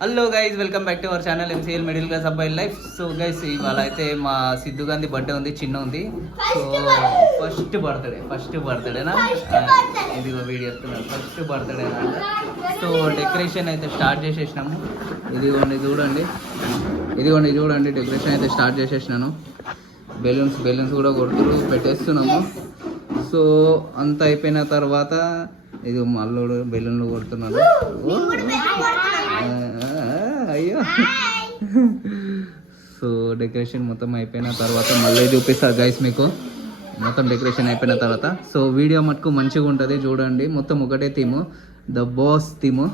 Hello guys, welcome back to our channel MCL middle class అబ్బాయి life. So guys, ఇవాళ అయితే మా Siddhu Gandhi birthday ఉంది, చిన్న ఉంది. సో ఫస్ట్ బర్త్డేనా ఇదిగో వీడియో చెప్తున్నాను, ఫస్ట్ బర్త్డేనా. సో డెకరేషన్ అయితే స్టార్ట్ చేసేసినాము. ఇదిగోండి చూడండి డెకరేషన్ అయితే స్టార్ట్ చేసేసినాను. బెలూన్స్ కూడా పెట్టేస్తున్నాము. సో అంత అయిపోయిన తర్వాత ఇది మల్లుడు బెలూన్లు కొడుతున్నాడు. అయ్యో. సో డెకరేషన్ మొత్తం అయిపోయిన తర్వాత మళ్ళీ చూపిస్తా గైస్ మీకు, మొత్తం డెకరేషన్ అయిపోయిన తర్వాత. సో వీడియో మటుకు మంచిగా ఉంటుంది చూడండి. మొత్తం ఒకటే theme, the boss theme.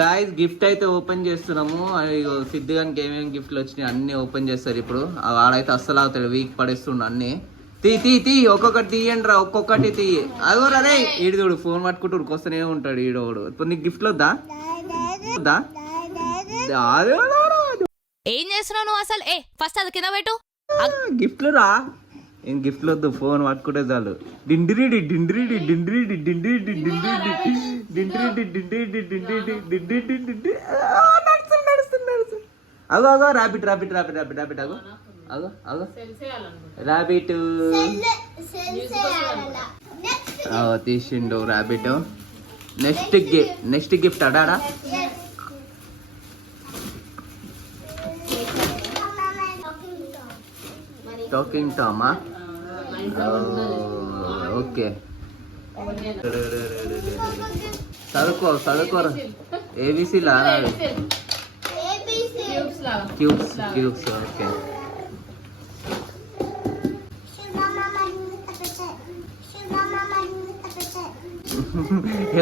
Guys, gift అయితే ఓపెన్ చేస్తున్నాము. సిద్ధు గారికి ఏమేమి గిఫ్ట్లు వచ్చినాయి అన్ని ఓపెన్ చేస్తారు ఇప్పుడు. వాడైతే అస్సలు అవుతాడు, వీక్ పడేస్తుండు అన్ని. తీ ఒక్కొక్కటి తీయండి రా, ఒక్కొక్కటి తీయి. అదో రే ఈడు చూడు, ఫోన్ పట్టుకుంటూ ఉరికొస్తూనే ఉంటాడు ఈడోడు. ఇప్పుడు నీకు గిఫ్ట్లు వద్దా? ఏం చేస్తున్నావు నువ్వు అసలు? ఫస్ట్ అది కింద పెట్టు. గిఫ్ట్లు రా, ఏం గిఫ్ట్లు వద్దు, ఫోన్ పట్టుకుంటే చాలు. డిండిరిడి డిండిరిడి డిండిరిడి డిండిరిడి డిండిరిడి డిండిరిడి డిండిరిడి డిండిరిడి డిండిరిడి డిండి. నడుస్తుంది. అగో రాబిట్ అగో రాబిట్ తీసిండు రాబిట్. నెక్స్ట్ గిఫ్ట్ అడాడా. టాకింగ్ టామా? ఓకే, చదువుకోరు. ఏబిసిలా క్యూబ్స్. ఓకే,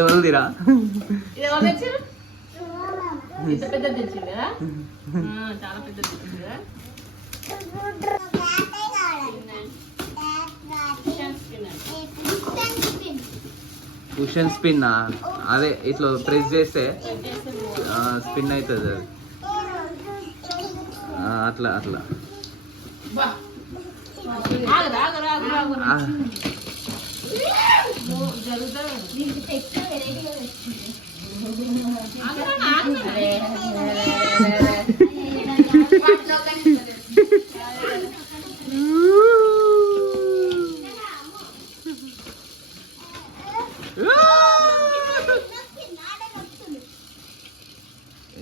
ఎవరుదిరా? Cushion spin. అదే ఇట్లా ప్రెస్ చేస్తే స్పిన్ అవుతుంది అది. అట్లా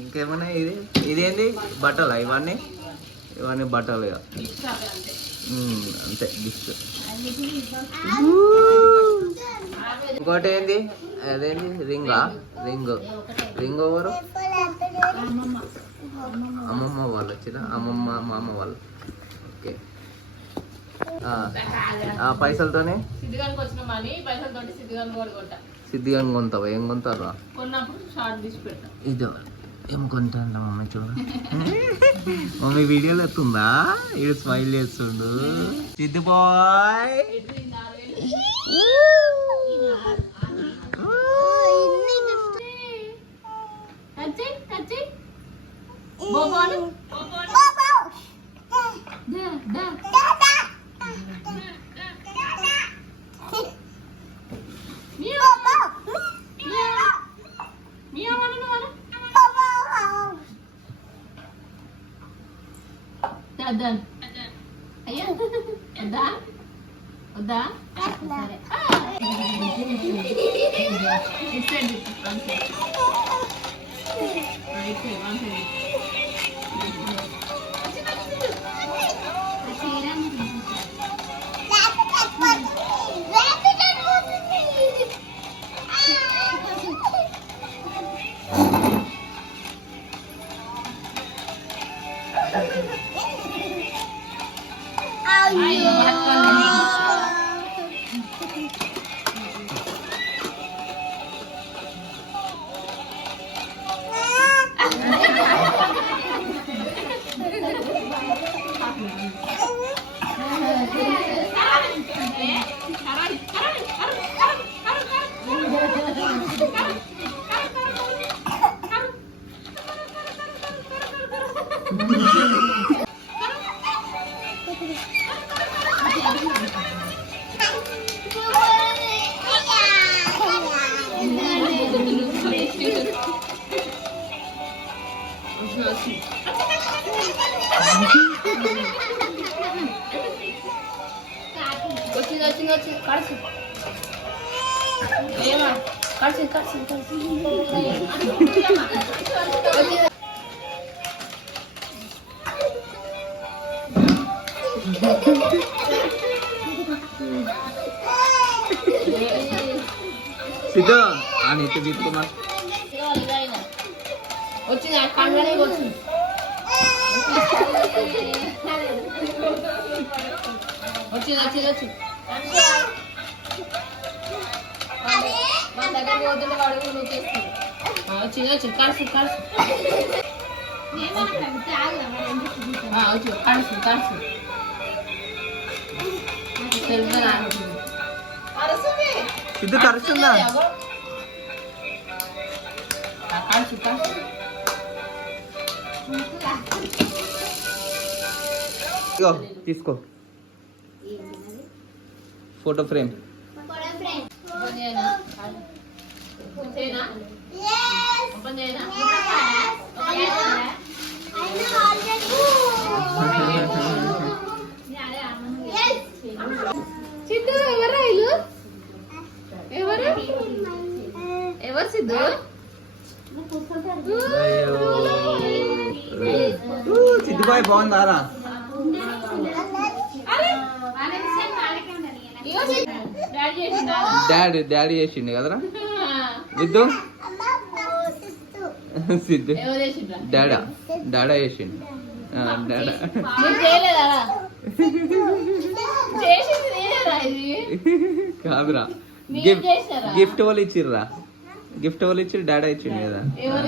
ఇంకేమన్నా ఇదేంది? బట్టలు ఇవన్నీ బట్టలు అంతే గిఫ్ట్. ఇంకోటి ఏంది? అదేంటి? రింగ్ ఎవరు? అమ్మమ్మ వాళ్ళు వచ్చిన, అమ్మమ్మ మామ వాళ్ళు. ఓకే, ఆ పైసలతోనే సిద్ధిగానికి వచ్చిన మనీ పైసలతోటి సిద్ధిగాని కూడా కొట్ట సిద్ధిగాని కొంటావా? ఏం కొంటారా? కొన్నప్పుడు షార్ట్ తీసి పెట్టా. ఇదో ఏం కొంటా మమ్మీ చూడ. మమ్మీ వీడియోలో వస్తుందా? ఇది స్మైల్ చేస్తుండు సిద్ధు బాయ్. అయ్యా వద్దా వద్దా సరే సిద్ధు అని ఇటు తీసుకున్నా వచ్చింది కండనే వచ్చింది వచ్చింది వచ్చింది వచ్చింది మన దగ్గర పోతుంటే వాడు నూకేస్తుంది. వచ్చింది వచ్చింది కలుసు కలుసు వచ్చి కలుసు కలుసు సిద్ధు కరుస్తుందా? కలుసు కలుసు ఇగో తీసుకో ఫోటో ఫ్రేమ్. సిద్ధు ఎవరు ఇల్లు ఎవరు ఎవరు సిద్ధు సిద్ధుబాయ్ బాగుందారా? డాడీ చేసిండు కదరా సిద్ధు? సిద్ధు డాడా చేసిండు. డాడా కాదురా గిఫ్ట్ వాళ్ళు ఇచ్చిర్రా. గిఫ్ట్ వాళ్ళు ఇచ్చి డాడా ఇచ్చిండు కదా. ఎవరు